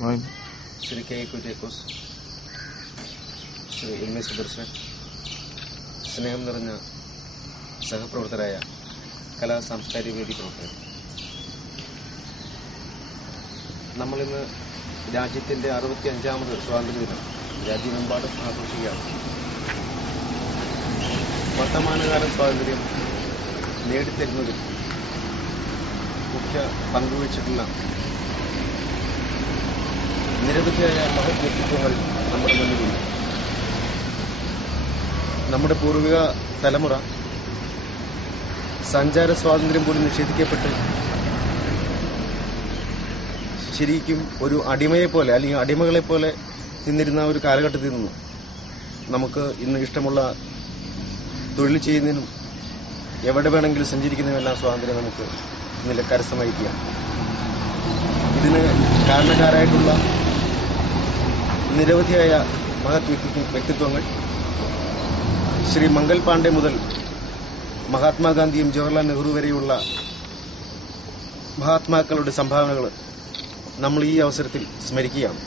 Shri K Kuriakose, Shri M A Sudarshan, സ്നേഹം നിറഞ്ഞ സഹപ്രവർത്തകരായ കലാ സാംസ്കാരിക വേദി പ്രവർത്തകർ, നമ്മളിന്ന് രാജ്യത്തിൻ്റെ 65ാമത് സ്വാതന്ത്ര്യദിനം രാജ്യമെമ്പാടും ആഘോഷിക്കുകയാണ്. വർത്തമാനകാല സ്വാതന്ത്ര്യം നേടിത്തരുന്നതിൽ മുഖ്യ പങ്കുവച്ചിട്ടുള്ള നിരവധിയായ മഹത് വ്യക്തിത്വങ്ങൾ നമ്മുടെ മുന്നിലുണ്ട്. നമ്മുടെ പൂർവിക തലമുറ സഞ്ചാര സ്വാതന്ത്ര്യം പോലും നിഷേധിക്കപ്പെട്ട് ശരിക്കും ഒരു അടിമയെപ്പോലെ അല്ലെങ്കിൽ അടിമകളെപ്പോലെ നിന്നിരുന്ന ഒരു കാലഘട്ടത്തിൽ നിന്നും നമുക്ക് ഇന്ന് ഇഷ്ടമുള്ള തൊഴിൽ ചെയ്യുന്നതിനും എവിടെ വേണമെങ്കിലും സഞ്ചരിക്കുന്നതിനെല്ലാം സ്വാതന്ത്ര്യം നമുക്ക് ഇന്നലെ കരസ്ഥമായിരിക്കുക. ഇതിന് കാരണക്കാരായിട്ടുള്ള നിരവധിയായ മഹത് വ്യക്തിത്വങ്ങൾ ശ്രീ മംഗൽ പാണ്ഡെ മുതൽ മഹാത്മാഗാന്ധിയും ജവഹർലാൽ നെഹ്റു വരെയുള്ള മഹാത്മാക്കളുടെ സംഭാവനകൾ നമ്മൾ ഈ അവസരത്തിൽ സ്മരിക്കുകയാണ്.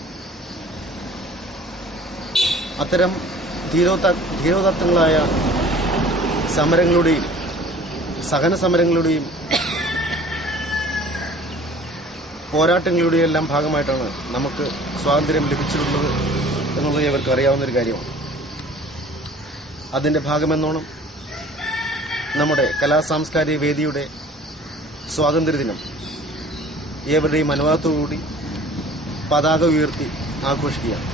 അത്തരം ധീരോദാത്തങ്ങളായ സമരങ്ങളുടെയും സഹന സമരങ്ങളുടെയും പോരാട്ടങ്ങളുടെയും എല്ലാം ഭാഗമായിട്ടാണ് നമുക്ക് സ്വാതന്ത്ര്യം ലഭിച്ചിട്ടുള്ളത് എന്നുള്ളത് ഇവർക്ക് അറിയാവുന്നൊരു കാര്യമാണ്. അതിന്റെ ഭാഗമെന്നോണം നമ്മുടെ കലാ സാംസ്കാരിക വേദിയുടെ സ്വാതന്ത്ര്യദിനം ഏവരുടെയും അനുവാദത്തോടുകൂടി പതാക ഉയർത്തി ആഘോഷിക്കുകയാണ്.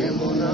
യമുനാ